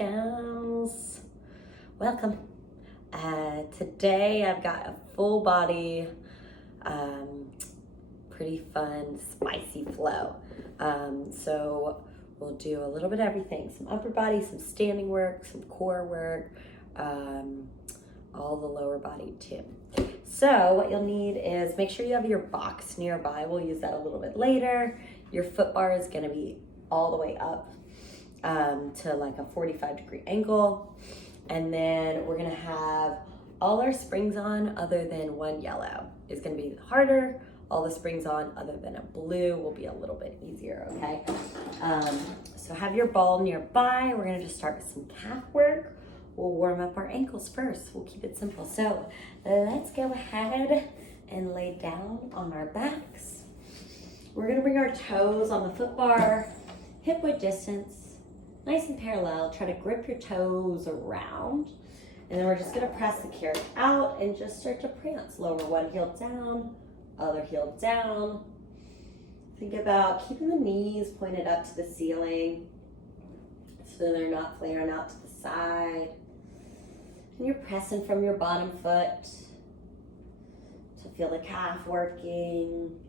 gals, welcome. Today I've got a full body, pretty fun, spicy flow. So we'll do a little bit of everything, some upper body, some standing work, some core work, all the lower body too. So what you'll need is make sure you have your box nearby. We'll use that a little bit later. Your foot bar is gonna be all the way up to like a 45-degree angle. And then we're gonna have all our springs on other than one yellow. It's gonna be harder. All the springs on other than a blue will be a little bit easier, okay? So have your ball nearby. We're gonna just start with some calf work. We'll warm up our ankles first. We'll keep it simple. So let's go ahead and lay down on our backs. We're gonna bring our toes on the foot bar, hip width distance, nice and parallel. Try to grip your toes around. And then we're just gonna press the carriage out and just start to prance. Lower one heel down, other heel down. Think about keeping the knees pointed up to the ceiling so they're not flaring out to the side. And you're pressing from your bottom foot to feel the calf working.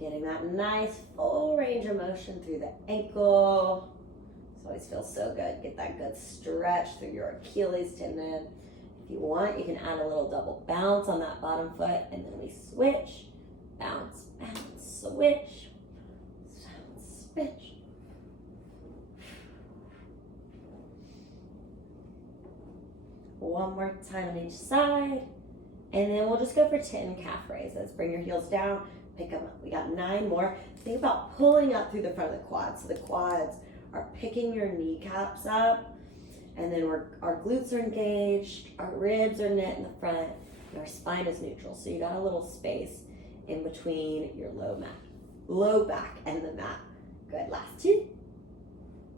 Getting that nice full range of motion through the ankle. This always feels so good. Get that good stretch through your Achilles tendon. If you want, you can add a little double bounce on that bottom foot, and then we switch, bounce, bounce, switch, bounce, switch. One more time on each side, and then we'll just go for 10 calf raises. Bring your heels down, pick them up. We got 9 more. Think about pulling up through the front of the quads. So the quads are picking your kneecaps up, and then our glutes are engaged, our ribs are knit in the front, and our spine is neutral. So you got a little space in between your low back and the mat. Good, last 2.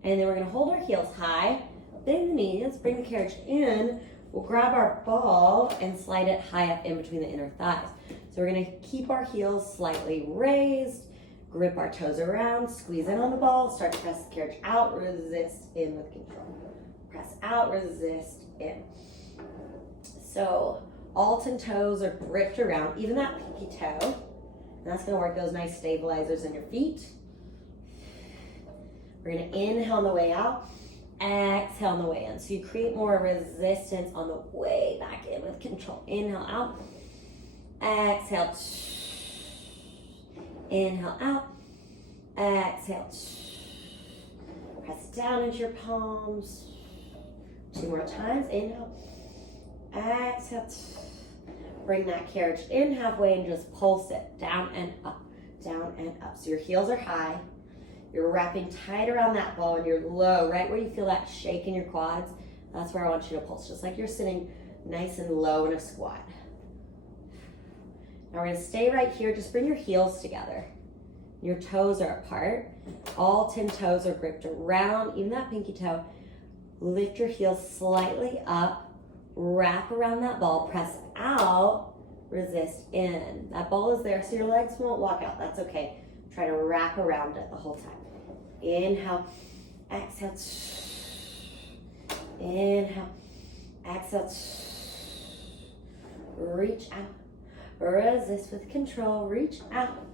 And then we're gonna hold our heels high, bend the knees, bring the carriage in. We'll grab our ball and slide it high up in between the inner thighs. So we're gonna keep our heels slightly raised, grip our toes around, squeeze in on the ball, start to press the carriage out, resist in with control. Press out, resist in. So all 10 toes are gripped around, even that pinky toe. And that's gonna work those nice stabilizers in your feet. We're gonna inhale on the way out, exhale on the way in. So you create more resistance on the way back in with control. Inhale out, exhale, inhale out, exhale. Press down into your palms. 2 more times. Inhale, exhale. Bring that carriage in halfway and just pulse it down and up, down and up. So your heels are high. You're wrapping tight around that ball and you're low, right where you feel that shake in your quads. That's where I want you to pulse, just like you're sitting nice and low in a squat. Now we're gonna stay right here. Just bring your heels together. Your toes are apart. All 10 toes are gripped around, even that pinky toe. Lift your heels slightly up, wrap around that ball, press out, resist in. That ball is there, so your legs won't walk out. That's okay. Try to wrap around it the whole time. Inhale, exhale, inhale, exhale, reach out, resist with control, reach out.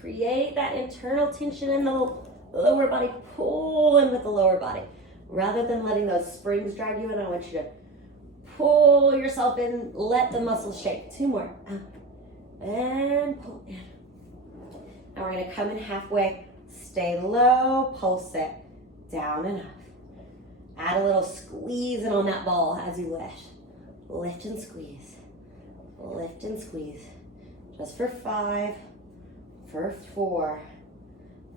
Create that internal tension in the lower body, pull in with the lower body. Rather than letting those springs drag you in, I want you to pull yourself in, let the muscles shake. 2 more, and pull in. Now we're gonna come in halfway, stay low, pulse it, down and up. Add a little squeeze in on that ball as you lift. Lift and squeeze, lift and squeeze. Just for 5, for 4,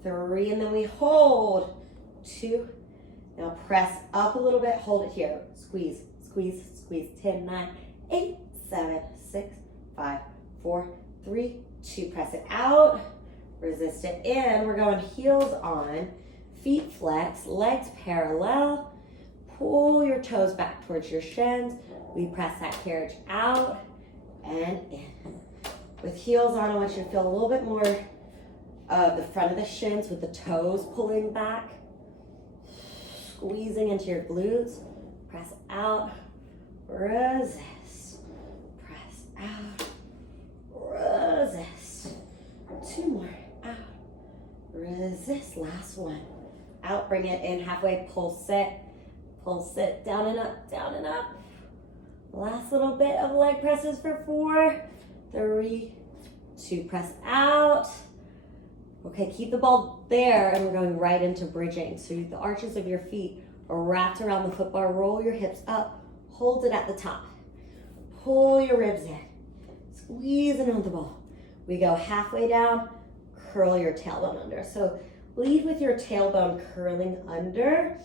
3, and then we hold. 2, now press up a little bit, hold it here. Squeeze, squeeze, squeeze. 10, 9, 8, 7, 6, 5, 4, 3, 2. Press it out. Resist it in. We're going heels on, feet flex, legs parallel. Pull your toes back towards your shins. We press that carriage out and in. With heels on, I want you to feel a little bit more of the front of the shins with the toes pulling back. squeezing into your glutes. Press out, resist. Press out, resist. 2 more, out, resist. Last one. Out, bring it in halfway, pulse it, down and up, down and up. Last little bit of leg presses for 4, 3, 2, press out. Okay, keep the ball there, and we're going right into bridging. So the arches of your feet are wrapped around the foot bar. Roll your hips up, hold it at the top. Pull your ribs in, squeeze in on the ball. We go halfway down, curl your tailbone under. So lead with your tailbone curling under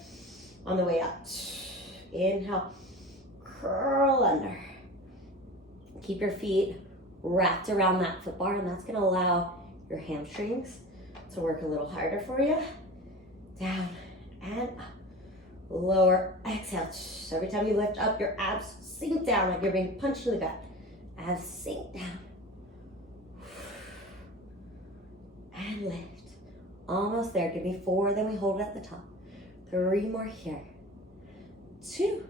on the way up. Inhale, curl under. Keep your feet wrapped around that foot bar, and that's gonna allow your hamstrings to work a little harder for you. Down and up. Lower, exhale. So every time you lift up, your abs sink down like you're being punched in the gut. Abs sink down. And lift. Almost there. Give me 4, then we hold it at the top. 3 more here. 2.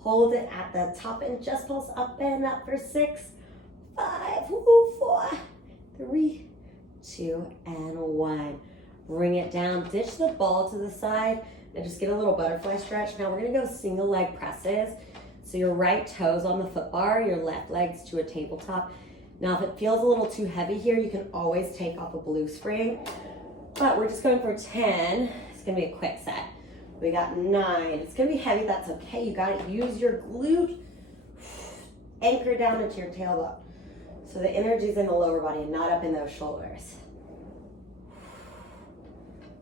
Hold it at the top and just pulse up and up for 6, 5, 4, 3, 2, and 1. Bring it down. Ditch the ball to the side and just get a little butterfly stretch. Now we're gonna go single leg presses. So your right toes on the foot bar, your left legs to a tabletop. Now if it feels a little too heavy here, you can always take off a blue spring. But we're just going for 10. It's gonna be a quick set. We got 9. It's gonna be heavy, that's okay. You gotta use your glute. Anchor down into your tailbone. So the energy's in the lower body and not up in those shoulders.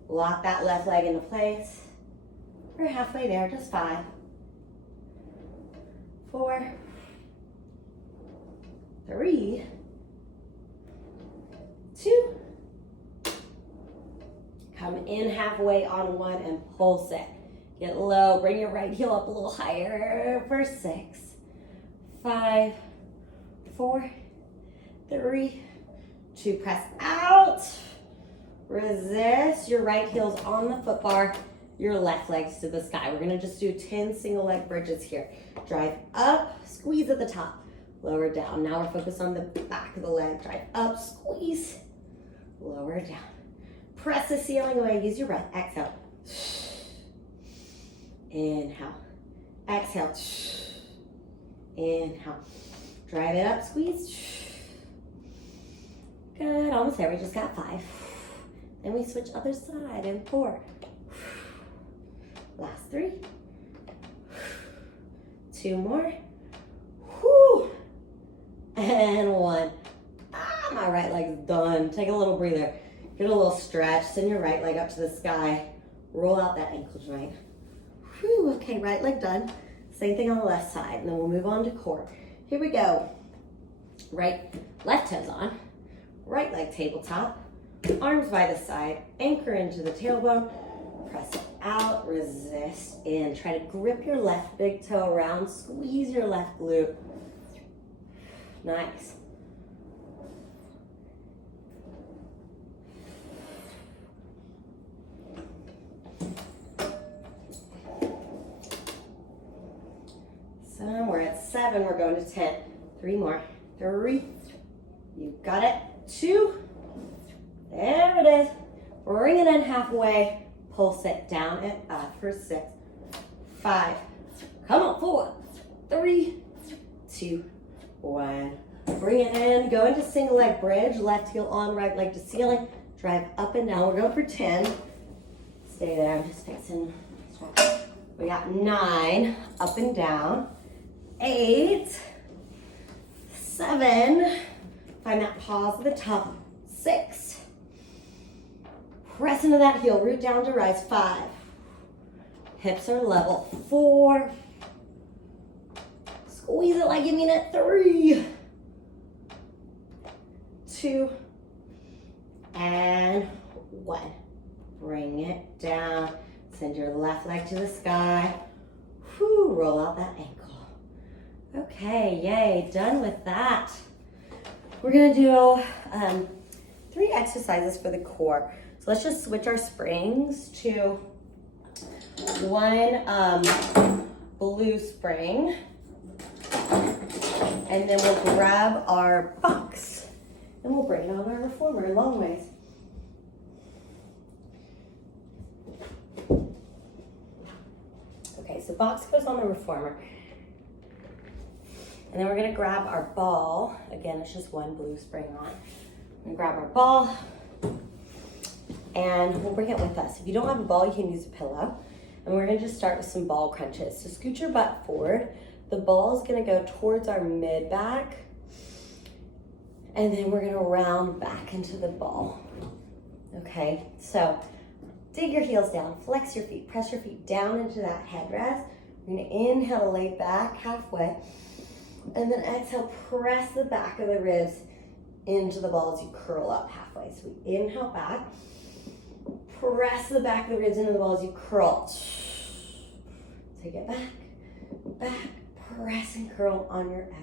Lock that left leg into place. We're halfway there, just 5, 4, 3, 2. Come in halfway on 1 and pulse it. Get low, bring your right heel up a little higher for 6, 5, 4, 3, 2, press out. Resist. Your right heel's on the foot bar, your left leg's to the sky. We're gonna just do 10 single leg bridges here. Drive up, squeeze at the top, lower down. Now we're focused on the back of the leg. Drive up, squeeze, lower down. Press the ceiling away, use your breath. Exhale. Inhale. Exhale. Inhale. Drive it up, squeeze. Good, almost there. We just got 5. Then we switch other side in 4. Last 3. 2 more. Whew. And 1. My right leg's done. Take a little breather. Get a little stretch. Send your right leg up to the sky. Roll out that ankle joint. Whew. Okay, right leg done. Same thing on the left side. And then we'll move on to core. Here we go. Left toes on. Right leg tabletop. Arms by the side. Anchor into the tailbone. Press it out. Resist in. Try to grip your left big toe around. Squeeze your left glute. Nice. So we're at 7. We're going to 10. 3 more. 3. You got it. 2. There it is. Bring it in halfway. Pulse it down and up for 6, 5. Come on, 4, 3, 2, 1. Bring it in. Go into single leg bridge. Left heel on, right leg to ceiling. Drive up and down. We're going for 10. Stay there. I'm just fixing. We got 9. Up and down. 8, 7. Find that pause at the top. 6. Press into that heel, root down to rise. 5. Hips are level. 4. Squeeze it like you mean it. 3, 2, and 1. Bring it down. Send your left leg to the sky. Whew, roll out that ankle. Okay, yay, done with that. We're gonna do 3 exercises for the core. So let's just switch our springs to one blue spring, and then we'll grab our box and we'll bring it on our reformer long ways. Okay, so box goes on the reformer. And then we're gonna grab our ball. Again, it's just one blue spring on. We're gonna grab our ball and we'll bring it with us. If you don't have a ball, you can use a pillow. And we're gonna just start with some ball crunches. So scoot your butt forward. The ball is gonna go towards our mid back. And then we're gonna round back into the ball. Okay, so dig your heels down, flex your feet, press your feet down into that headrest. We're gonna inhale, lay back halfway. And then exhale, press the back of the ribs into the ball as you curl up halfway. So we inhale back, press the back of the ribs into the ball as you curl. Take it back, back, press and curl on your exhale.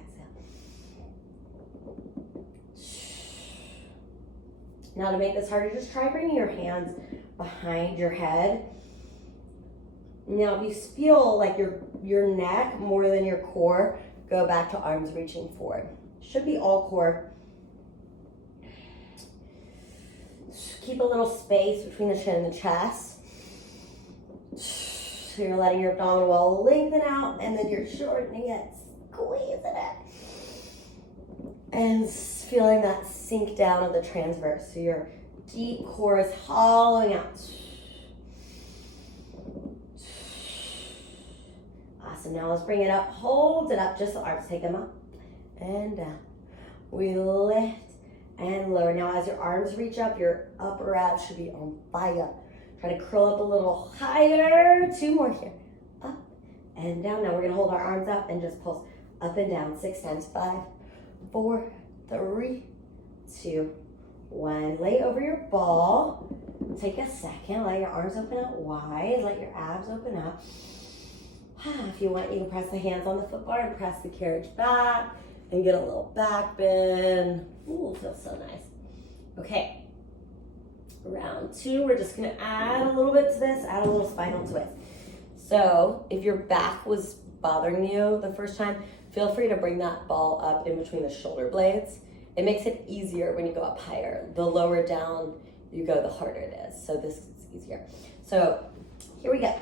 Now to make this harder, just try bringing your hands behind your head. Now if you feel like your neck more than your core, go back to arms reaching forward. Should be all core. Keep a little space between the chin and the chest. So you're letting your abdominal wall lengthen out and then you're shortening it, squeezing it. And feeling that sink down of the transverse. So your deep core is hollowing out. Awesome, now let's bring it up, hold it up, just the arms, take them up and down. We lift and lower. Now as your arms reach up, your upper abs should be on fire. Try to curl up a little higher, 2 more here. Up and down. Now we're gonna hold our arms up and just pulse up and down 6 times. 5, 4, 3, 2, 1. Lay over your ball. Take a second, let your arms open up wide, let your abs open up. If you want, you can press the hands on the foot bar and press the carriage back and get a little back bend. Ooh, feels so nice. Okay, round 2, we're just gonna add a little bit to this, add a little spinal twist. So if your back was bothering you the first time, feel free to bring that ball up in between the shoulder blades. It makes it easier when you go up higher. The lower down you go, the harder it is. So this is easier. So here we go.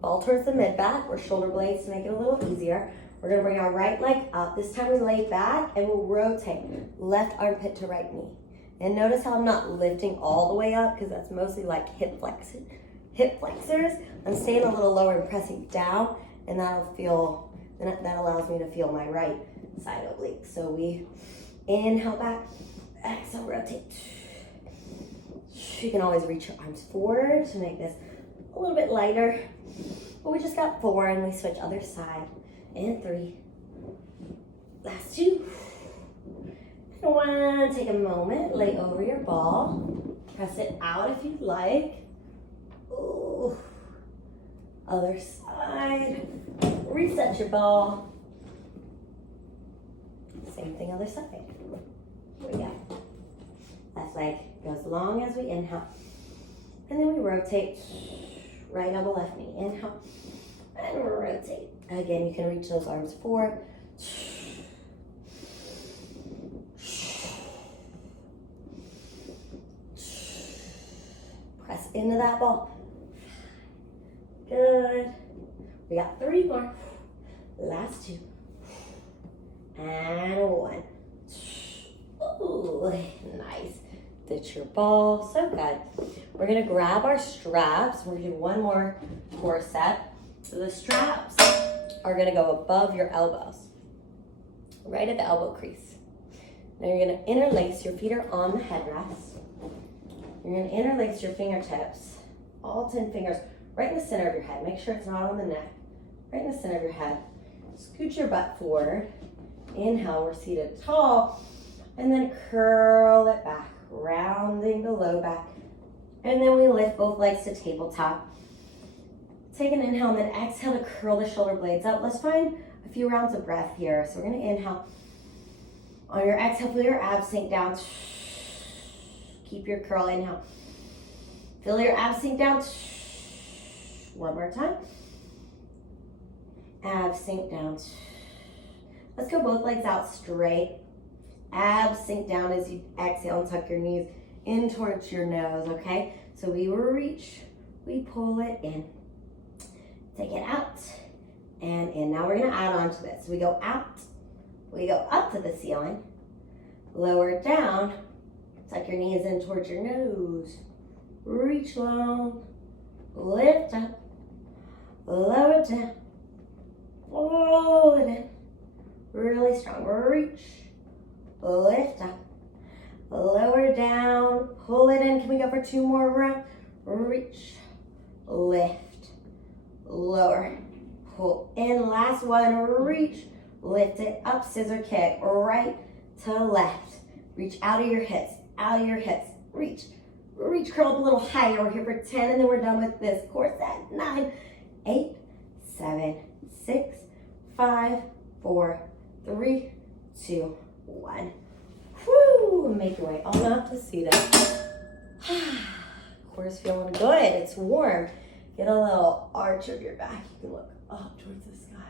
Ball towards the mid-back or shoulder blades to make it a little easier. We're gonna bring our right leg up. This time we lay back and we'll rotate left armpit to right knee. And notice how I'm not lifting all the way up because that's mostly like hip flexors. I'm staying a little lower and pressing down, and that allows me to feel my right side oblique. So we inhale back, exhale, rotate. You can always reach your arms forward to make this a little bit lighter. But we just got 4 and we switch other side. And 3. Last 2. And 1. Take a moment, lay over your ball. Press it out if you'd like. Ooh. Other side. Reset your ball. Same thing other side. Here we go. Left leg goes as long as we inhale. And then we rotate. Right elbow, left knee. Inhale. And rotate. Again, you can reach those arms forward. Press into that ball. Good. We got 3 more. Last 2. And 1. Ooh, nice. Ditch your ball. So good. We're going to grab our straps. We're going to do 1 more core set. So the straps are going to go above your elbows, right at the elbow crease. Now you're going to interlace. Your feet are on the headrest. You're going to interlace your fingertips, all 10 fingers, right in the center of your head. Make sure it's not on the neck. Right in the center of your head. Scoot your butt forward. Inhale, we're seated tall. And then curl it back, rounding the low back. And then we lift both legs to tabletop. Take an inhale and then exhale to curl the shoulder blades up. Let's find a few rounds of breath here. So we're gonna inhale. On your exhale, feel your abs sink down. Keep your curl, inhale. Feel your abs sink down. One more time. Abs sink down. Let's go both legs out straight. Abs sink down as you exhale and tuck your knees in towards your nose, okay? So we reach, we pull it in. Take it out and in. Now we're gonna add on to this. We go out, we go up to the ceiling, lower it down, tuck your knees in towards your nose, reach long, lift up, lower it down, pull it in, really strong, reach, lift up, lower it down, pull it in. Can we go for 2 more rounds? Reach, lift, lower, pull in. Last one, reach, lift it up, scissor kick, right to left. Reach out of your hips, reach, reach, curl up a little higher. We're here for 10 and then we're done with this core set. 9, 8, 7, 6, 5, 4, 3, 2, 1. Woo! Make your way on up to seated. Core's feeling good. It's warm. Get a little arch of your back. You can look up towards the sky.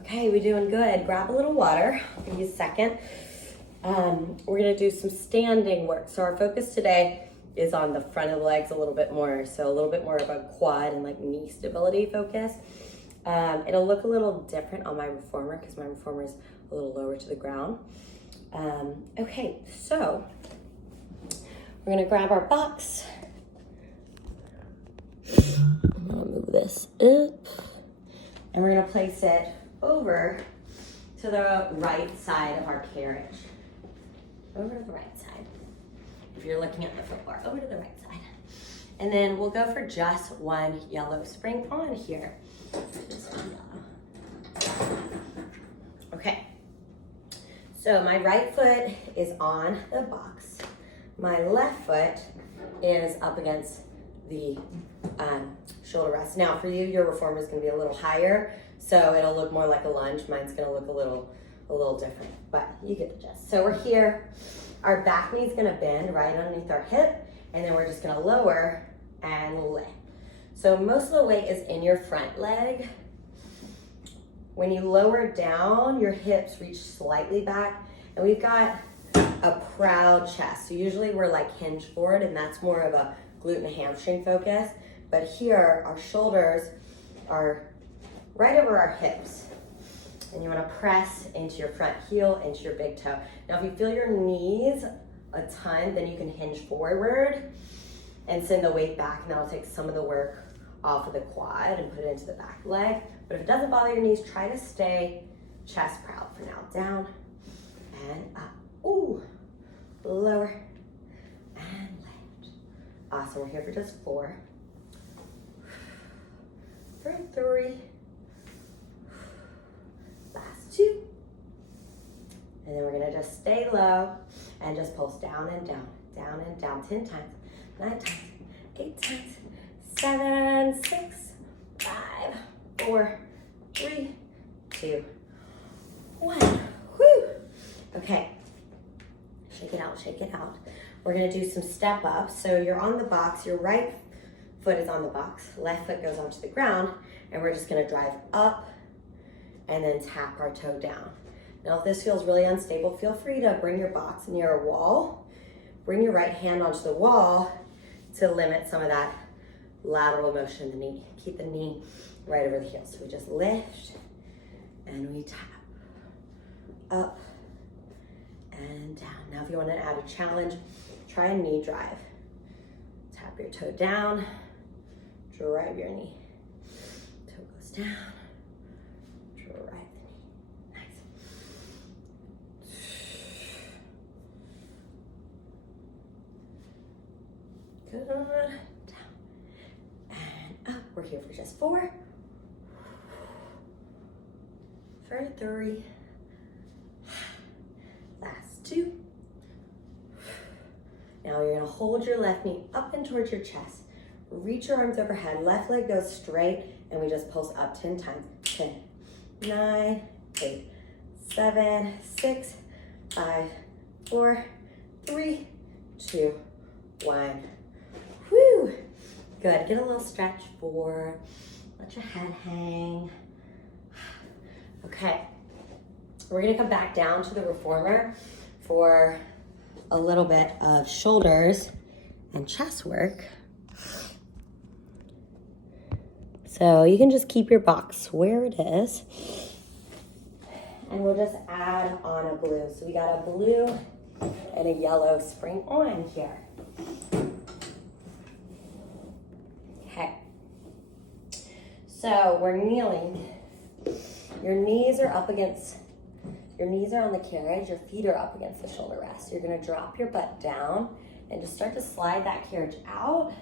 Okay, we're doing good. Grab a little water. I'll give you a second. We're gonna do some standing work. So our focus today is on the front of the legs a little bit more. So a little bit more of a quad and like knee stability focus. It'll look a little different on my reformer because my reformer is a little lower to the ground. Okay, so we're gonna grab our box. I'm gonna move this up. And we're gonna place it over to the right side of our carriage. Over to the right side. If you're looking at the footbar, over to the right side. And then we'll go for just one yellow spring on here. Just one yellow. Okay. So my right foot is on the box. My left foot is up against the shoulder rest. Now for you, your reformer is going to be a little higher, so it'll look more like a lunge. Mine's going to look a little different, but you get the gist. So we're here. Our back knee is going to bend right underneath our hip, and then we're just going to lower and lift. So most of the weight is in your front leg. When you lower down, your hips reach slightly back, and we've got a proud chest. So usually we're like hinged forward, and that's more of a glute and hamstring focus. But here, our shoulders are right over our hips. And you wanna press into your front heel, into your big toe. Now, if you feel your knees a ton, then you can hinge forward and send the weight back, and that'll take some of the work off of the quad and put it into the back leg. But if it doesn't bother your knees, try to stay chest proud for now. Down and up. Ooh, lower and lift. Awesome, we're here for just 4. For 3. Last 2. And then we're gonna just stay low and just pulse down and down, down and down 10 times, 9 times, 8 times, 7, 6, 5, 4, 3, 2, 1. Whew. Okay. Shake it out, shake it out. We're gonna do some step ups. So you're on the box, your right foot is on the box, left foot goes onto the ground, and we're just gonna drive up and then tap our toe down. Now if this feels really unstable, feel free to bring your box near a wall. Bring your right hand onto the wall to limit some of that lateral motion in the knee. Keep the knee right over the heel. So we just lift and we tap up and down. Now if you want to add a challenge, try a knee drive. Tap your toe down, drive your knee. Toe goes down, drive the knee. Nice. Good. Down and up. We're here for just 4. For 3. Last 2. Now you're gonna hold your left knee up and towards your chest. Reach your arms overhead. Left leg goes straight, and we just pulse up 10 times. 10, 9, 8, 7, 6, 5, 4, 3, 2, 1. Whew. Good. Get a little stretch 4. Let your head hang. Okay. We're gonna come back down to the reformer for a little bit of shoulders and chest work. So you can just keep your box where it is. And we'll just add on a blue. So we got a blue and a yellow spring on here. Okay. So we're kneeling. Your knees are up against, your knees are on the carriage, your feet are up against the shoulder rest. You're gonna drop your butt down and just start to slide that carriage out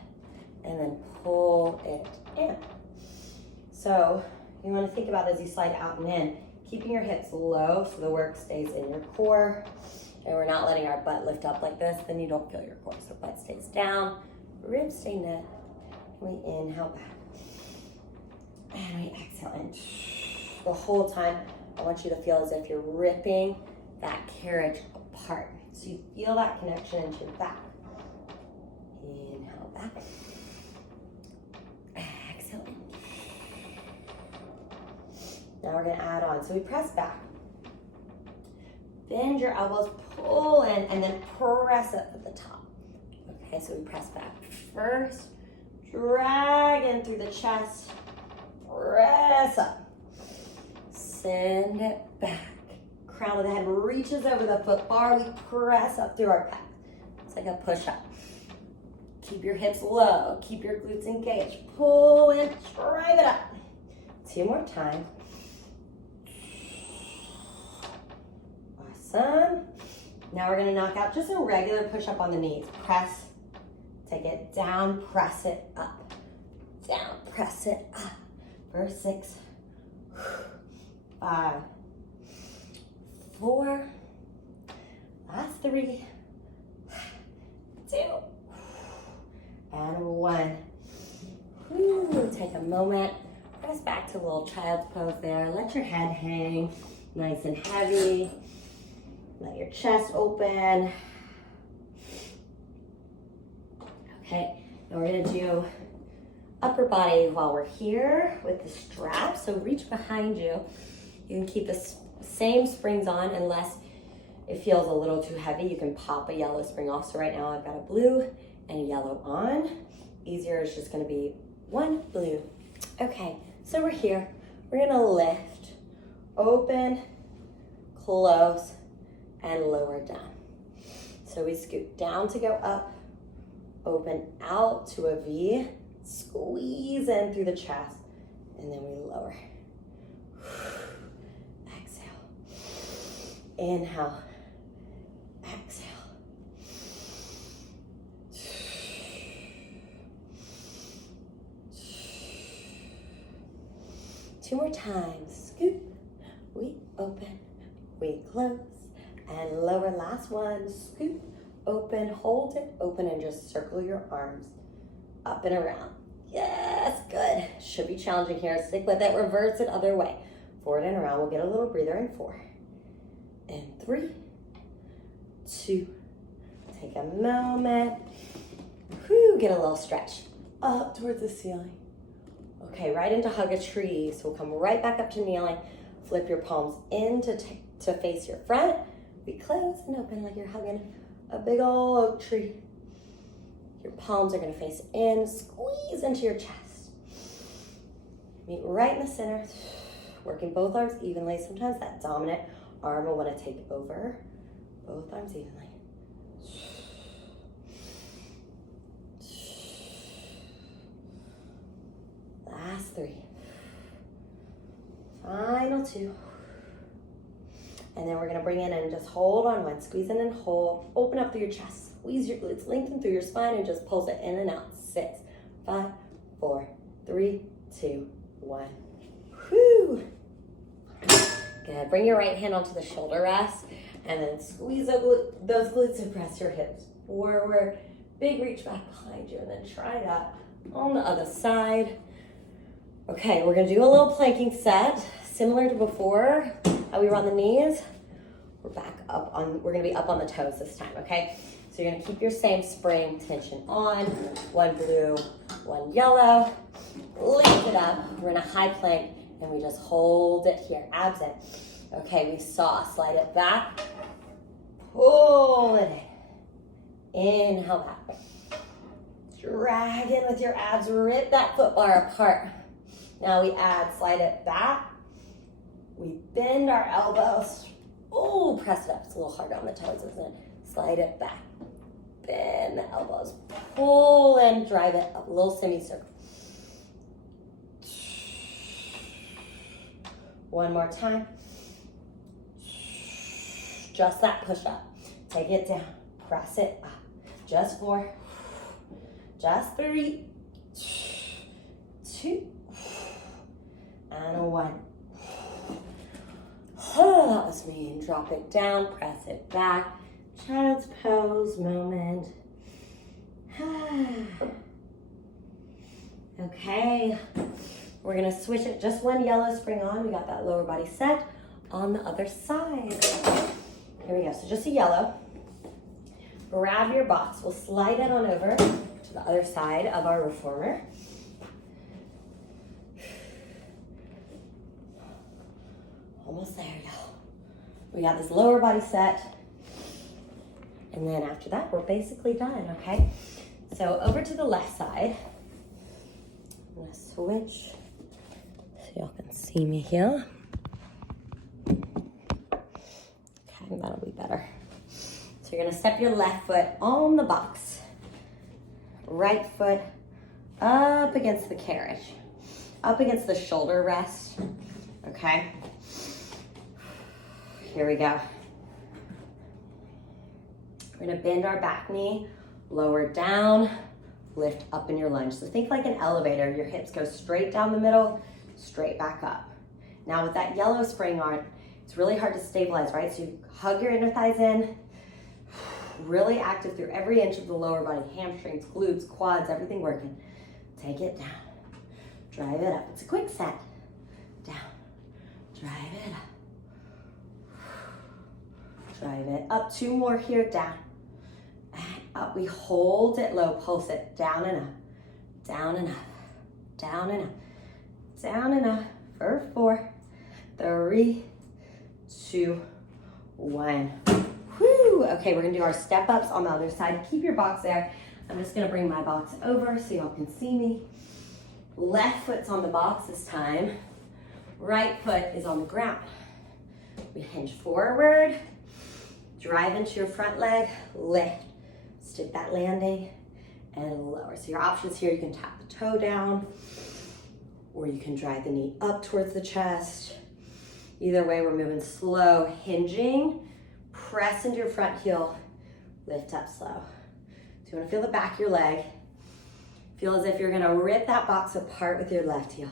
and then pull it in. So you wanna think about as you slide out and in, keeping your hips low so the work stays in your core. And we're not letting our butt lift up like this, then you don't feel your core. So butt stays down, ribs stay knit. We inhale back. And we exhale in. The whole time, I want you to feel as if you're ripping that carriage apart. So you feel that connection into your back. Inhale back. Exhale in. Now we're gonna add on. So we press back. Bend your elbows, pull in, and then press up at the top. Okay, so we press back first. Drag in through the chest. Press up. Send it back. Crown of the head reaches over the foot bar. We press up through our pec. It's like a push-up. Keep your hips low. Keep your glutes engaged. Pull in, drive it up. 2 more times. Awesome. Now we're gonna knock out just a regular push-up on the knees. Press, take it down, press it up. Down, press it up. For 6, 5, 4, last 3, 2, and 1. Whew. Take a moment, press back to a little child's pose there. Let your head hang nice and heavy. Let your chest open. Okay, now we're gonna do upper body while we're here with the strap. So reach behind you. You can keep the same springs on unless it feels a little too heavy. You can pop a yellow spring off. So right now I've got a blue and a yellow on. Easier is just gonna be 1 blue. Okay, so we're here. We're gonna lift, open, close, and lower down. So we scoot down to go up, open out to a V, squeeze in through the chest, and then we lower. Exhale. Inhale. Exhale. 2 more times. Scoop. We open. We close. And lower. Last one. Scoop. Open. Hold it. Open and just circle your arms up and around. Yes, good. Should be challenging here. Stick with it. Reverse it other way. Forward and around. We'll get a little breather in 4. And 3, 2. Take a moment. Whew, get a little stretch. Up towards the ceiling. Okay, right into hug a tree. So we'll come right back up to kneeling. Flip your palms in to face your front. We close and open like you're hugging a big old oak tree. Your palms are gonna face in, squeeze into your chest. Meet right in the center, working both arms evenly. Sometimes that dominant arm will wanna take over. Both arms evenly. Last 3. Final 2. And then we're gonna bring in and just hold on 1. Squeeze in and hold. Open up through your chest. Squeeze your glutes, lengthen through your spine and just pulse it in and out. 6, 5, 4, 3, 2, 1. Whew. Good. Bring your right hand onto the shoulder rest and then squeeze those glutes and press your hips forward. Big reach back behind you and then try that on the other side. Okay, we're gonna do a little planking set, similar to before, how we were on the knees. We're gonna be up on the toes this time, okay? So you're gonna keep your same spring tension on, 1 blue, One yellow, lift it up. We're in a high plank and we just hold it here, abs in. Okay, we saw, slide it back, pull it in. Inhale back. Drag in with your abs, rip that foot bar apart. Now we add, slide it back. We bend our elbows. Oh, press it up. It's a little hard on the toes, isn't it? Slide it back. Bend the elbows. Pull and drive it up. A little semicircle. One more time. Just that push up. Take it down. Press it up. Just 4. Just 3. 2. And 1. Oh, that was me. And drop it down. Press it back. Child's pose moment. Okay. We're going to switch it. Just one yellow spring on. We got that lower body set on the other side. Here we go. So just a yellow. Grab your box. We'll slide it on over to the other side of our reformer. Almost there, y'all. We got this lower body set. And then after that, we're basically done, okay? So over to the left side. I'm gonna switch so y'all can see me here. Okay, that'll be better. So you're gonna step your left foot on the box. Right foot up against the carriage. Up against the shoulder rest, okay? Here we go. We're gonna bend our back knee, lower down, lift up in your lunge. So think like an elevator. Your hips go straight down the middle, straight back up. Now with that yellow spring on, it's really hard to stabilize, right? So you hug your inner thighs in, really active through every inch of the lower body, hamstrings, glutes, quads, everything working. Take it down, drive it up. It's a quick set. Down, drive it up. Drive it up. 2 more here, down. And up. We hold it low, pulse it. Down and up. Down and up. Down and up. Down and up. For 4, 3, 2, 1. Whew. Okay, we're gonna do our step ups on the other side. Keep your box there. I'm just gonna bring my box over so y'all can see me. Left foot's on the box this time. Right foot is on the ground. We hinge forward. Drive into your front leg, lift, stick that landing, and lower. So your options here, you can tap the toe down, or you can drive the knee up towards the chest. Either way, we're moving slow, hinging, press into your front heel, lift up slow. So you wanna feel the back of your leg. Feel as if you're gonna rip that box apart with your left heel.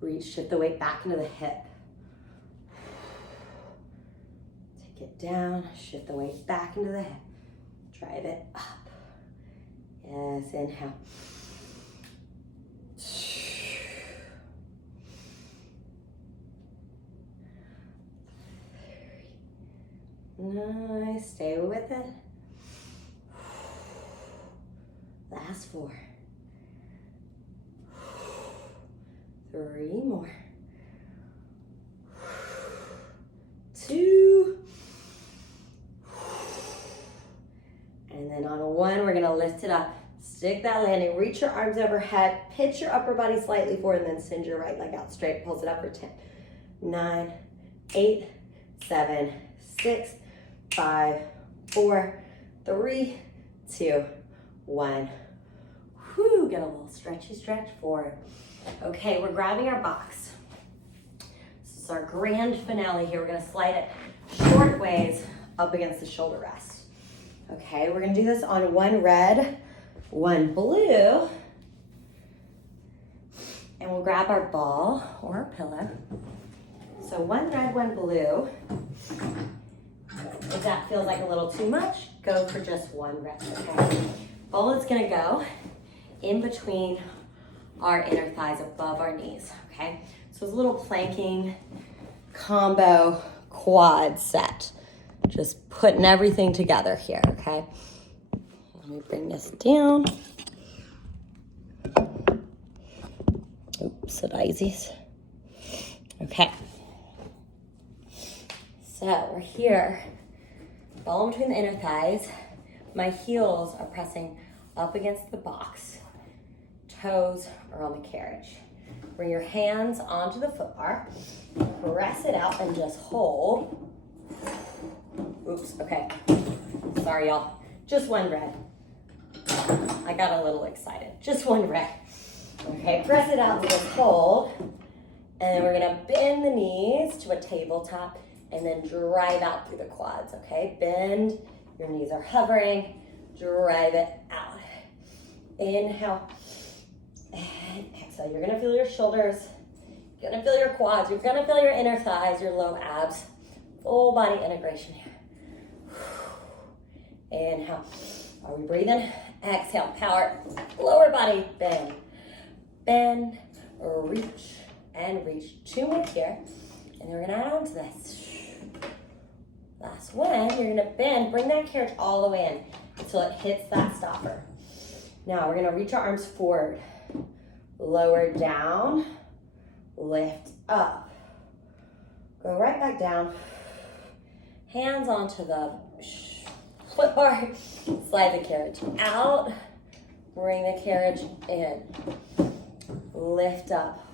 Reach, shift the weight back into the hip. Get down, shift the weight back into the hip. Drive it up. Yes, inhale. Nice, stay with it. Last 4. 3 more. 2. And then on a 1, we're gonna lift it up. Stick that landing, reach your arms overhead, pitch your upper body slightly forward, and then send your right leg out straight, pulls it up for 10, 9, 8, 7, 6, 5, 4, 3, 2, 1. Whew, get a little stretchy stretch forward. Okay, we're grabbing our box. This is our grand finale here. We're gonna slide it short ways up against the shoulder rest. Okay, we're gonna do this on 1 red, 1 blue. And we'll grab our ball or our pillow. So 1 red, 1 blue. If that feels like a little too much, go for just 1 red, okay? Ball is gonna go in between our inner thighs above our knees, okay? So it's a little planking combo quad set. Just putting everything together here, okay? Let me bring this down. Oops, the daisies. Okay. So we're here, ball between the inner thighs. My heels are pressing up against the box. Toes are on the carriage. Bring your hands onto the foot bar. Press it out and just hold. Oops, okay. Sorry, y'all. Just one red. I got a little excited. Just one red. Okay, press it out and just hold. And then we're gonna bend the knees to a tabletop and then drive out through the quads, okay? Bend, your knees are hovering, drive it out. Inhale, and exhale. You're gonna feel your shoulders, you're gonna feel your quads, you're gonna feel your inner thighs, your low abs, full body integration here. Inhale, are we breathing? Exhale, power, lower body, bend, bend, reach, and reach. 2 more here, and then we're gonna add on to this. Last one, you're gonna bend, bring that carriage all the way in until it hits that stopper. Now we're gonna reach our arms forward, lower down, lift up, go right back down, hands onto the foot bar, slide the carriage out, bring the carriage in, lift up,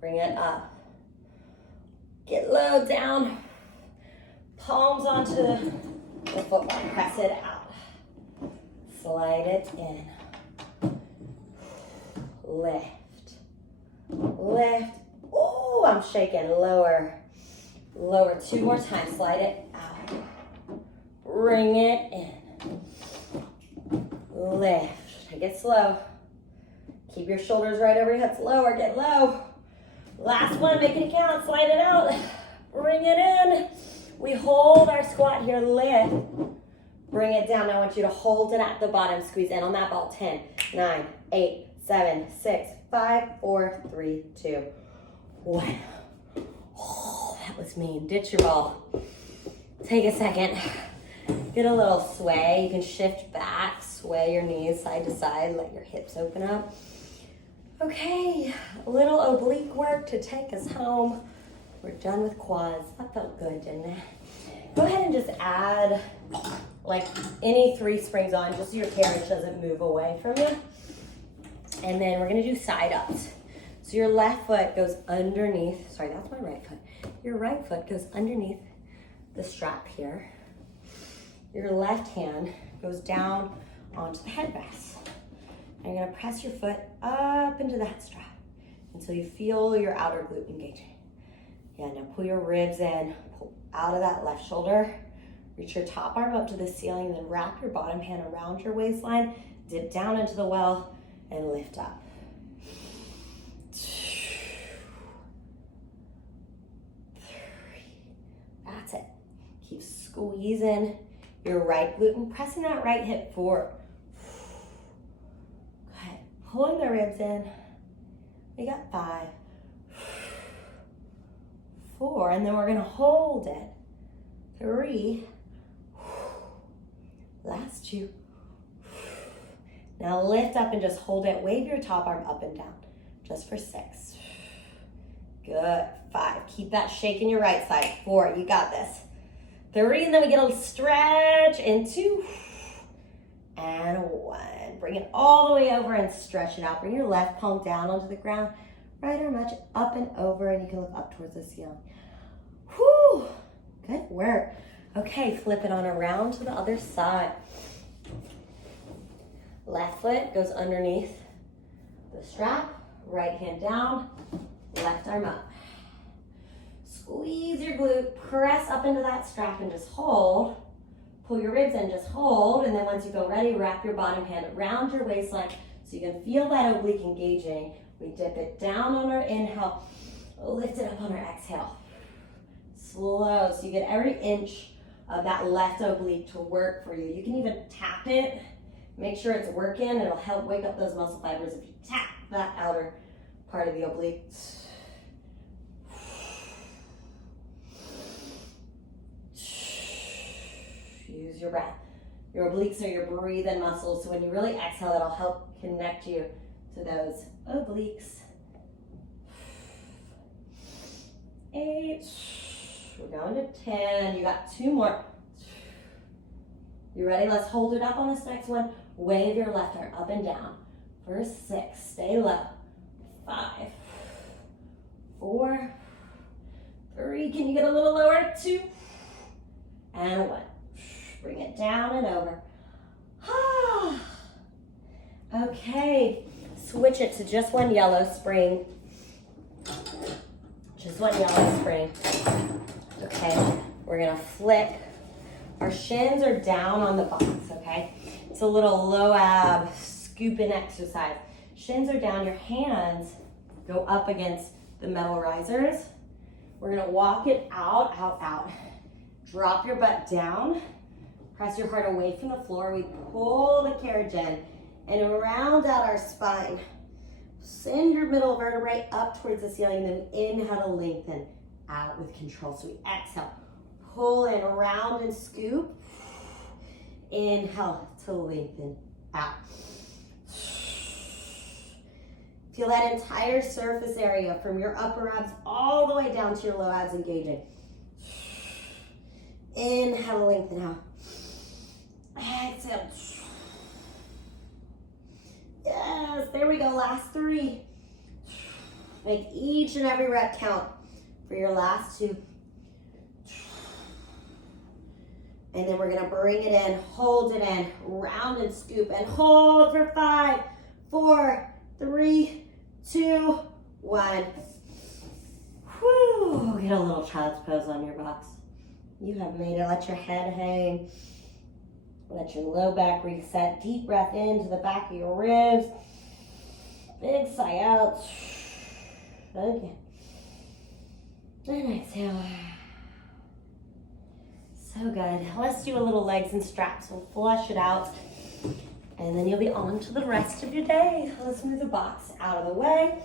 bring it up, get low down, palms onto the foot bar, press it out, slide it in, lift, lift, oh, I'm shaking, lower, lower, 2 more times, slide it out, bring it in, lift, take it slow, keep your shoulders right over your hips, lower, get low, last one, make it count, slide it out, bring it in, we hold our squat here, lift, bring it down. Now I want you to hold it at the bottom, squeeze in on that ball, 10, 9, 8, 7, 6, 5, 4, 3, 2, 1. Oh, that was mean. Ditch your ball. Take a second. Get a little sway. You can shift back, sway your knees side to side, let your hips open up. Okay, a little oblique work to take us home. We're done with quads. That felt good, didn't it? Go ahead and just add like any 3 springs on, just so your carriage doesn't move away from you. And then we're gonna do side ups. So your left foot goes underneath, sorry, that's my right foot. Your right foot goes underneath the strap here. Your left hand goes down onto the headrest. And you're gonna press your foot up into that strap until you feel your outer glute engaging. Yeah, now pull your ribs in, pull out of that left shoulder, reach your top arm up to the ceiling, then wrap your bottom hand around your waistline, dip down into the well, and lift up. 3, that's it. Keep squeezing your right glute and pressing that right hip forward. Good, pulling the ribs in. We got 5, 4, and then we're gonna hold it. 3, last 2. Now lift up and just hold it. Wave your top arm up and down, just for 6. Good, 5. Keep that shake in your right side. 4, you got this. 3, and then we get a stretch in 2, and 1. Bring it all the way over and stretch it out. Bring your left palm down onto the ground, right arm much up and over, and you can look up towards the ceiling. Whew, good work. Okay, flip it on around to the other side. Left foot goes underneath the strap, right hand down, left arm up. Squeeze your glute, press up into that strap and just hold. Pull your ribs in, just hold, and then once you feel ready, wrap your bottom hand around your waistline so you can feel that oblique engaging. We dip it down on our inhale, lift it up on our exhale. Slow, so you get every inch of that left oblique to work for you. You can even tap it, make sure it's working. It'll help wake up those muscle fibers if you tap that outer part of the oblique. Use your breath. Your obliques are your breathing muscles, so when you really exhale, it'll help connect you to those obliques. 8. We're going to 10. You got 2 more. You ready? Let's hold it up on this next one. Wave your left arm up and down. For 6. Stay low. 5, 4, 3. Can you get a little lower? 2. And 1. Bring it down and over. Okay. Switch it to just one yellow spring. Just one yellow spring. Okay. We're going to flick. Our shins are down on the box, okay? It's a little low ab scooping exercise. Shins are down. Your hands go up against the metal risers. We're going to walk it out, out, out. Drop your butt down. Press your heart away from the floor. We pull the carriage in and round out our spine. Send your middle vertebrae up towards the ceiling, then inhale to lengthen out with control. So we exhale, pull in, round and scoop. Inhale to lengthen out. Feel that entire surface area from your upper abs all the way down to your low abs engaging. Inhale to lengthen out. Exhale. Yes, there we go. Last 3. Make each and every rep count for your last 2. And then we're going to bring it in, hold it in, round and scoop, and hold for 5, 4, 3, 2, 1. Whew. Get a little child's pose on your box. You have made it. Let your head hang. Let your low back reset. Deep breath into the back of your ribs. Big sigh out. Okay. And exhale. So good. Let's do a little legs and straps. We'll flush it out. And then you'll be on to the rest of your day. Let's move the box out of the way.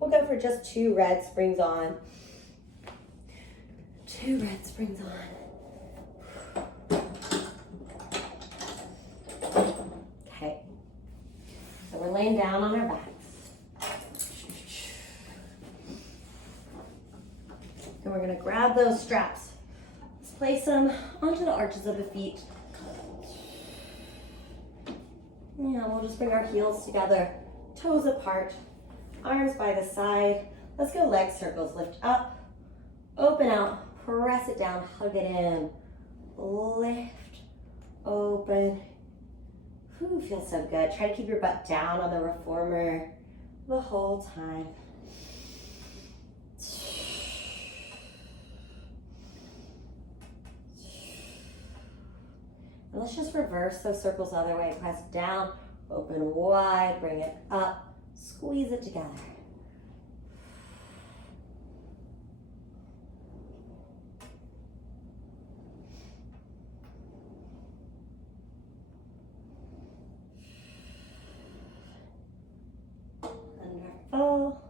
We'll go for just 2 red springs on. 2 red springs on. Okay. So we're laying down on our backs. And we're going to grab those straps. Let's place them onto the arches of the feet. Yeah, we'll just bring our heels together, toes apart, arms by the side. Let's go leg circles. Lift up, open out, press it down, hug it in. Lift, open. Whew, feels so good. Try to keep your butt down on the reformer the whole time. And let's just reverse those circles the other way. Press down, open wide, bring it up, squeeze it together. Wonderful.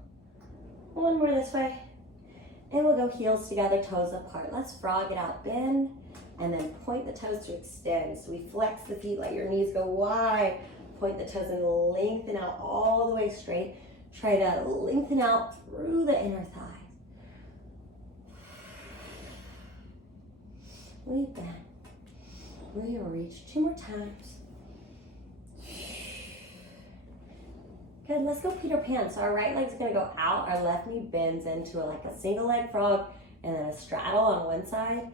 One more this way. And we'll go heels together, toes apart. Let's frog it out, bend. And then point the toes to extend. So we flex the feet, let your knees go wide. Point the toes and lengthen out all the way straight. Try to lengthen out through the inner thighs. We bend. We reach 2 more times. Good, let's go Peter Pan. So our right leg's gonna go out, our left knee bends into like a single leg frog and then a straddle on one side.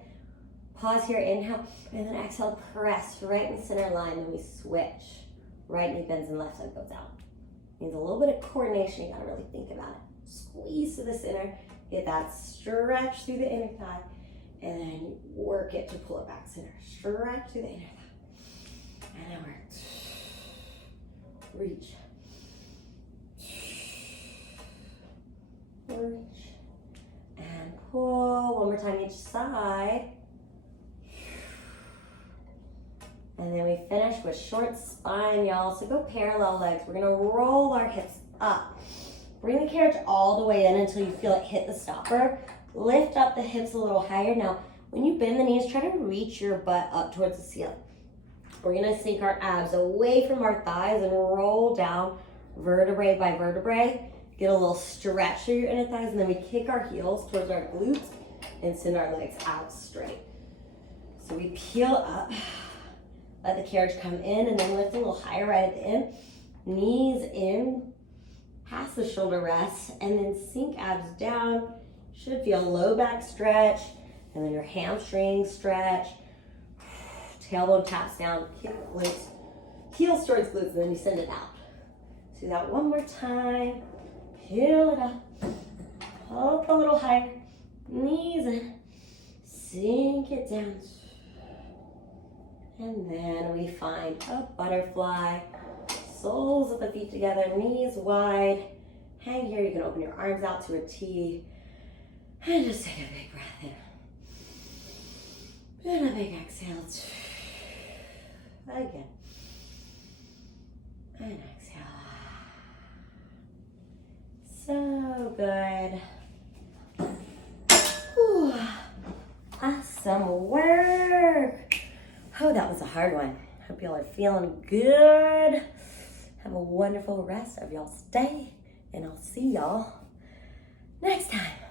Pause here, inhale, and then exhale, press right in center line, then we switch. Right knee bends and left side goes out. Needs a little bit of coordination, you gotta really think about it. Squeeze to the center, get that stretch through the inner thigh, and then work it to pull it back center. Stretch through the inner thigh. And then work. Reach. Reach. And pull. One more time each side. And then we finish with short spine, y'all. So go parallel legs. We're gonna roll our hips up. Bring the carriage all the way in until you feel it hit the stopper. Lift up the hips a little higher. Now, when you bend the knees, try to reach your butt up towards the ceiling. We're gonna sink our abs away from our thighs and roll down vertebrae by vertebrae. Get a little stretch through your inner thighs, and then we kick our heels towards our glutes and send our legs out straight. So we peel up, let the carriage come in, and then lift a little higher right at the end. Knees in, past the shoulder rest, and then sink abs down. Should feel low back stretch, and then your hamstring stretch. Tailbone taps down, kick glutes, heels towards glutes, and then you send it out. Do that one more time. Peel it up, up a little higher, knees in, sink it down. And then we find a butterfly, soles of the feet together, knees wide. Hang here, you can open your arms out to a T. And just take a big breath in. And a big exhale. Again. And exhale. So good. Whew. Awesome work. Oh, that was a hard one. Hope y'all are feeling good. Have a wonderful rest of y'all's day, and I'll see y'all next time.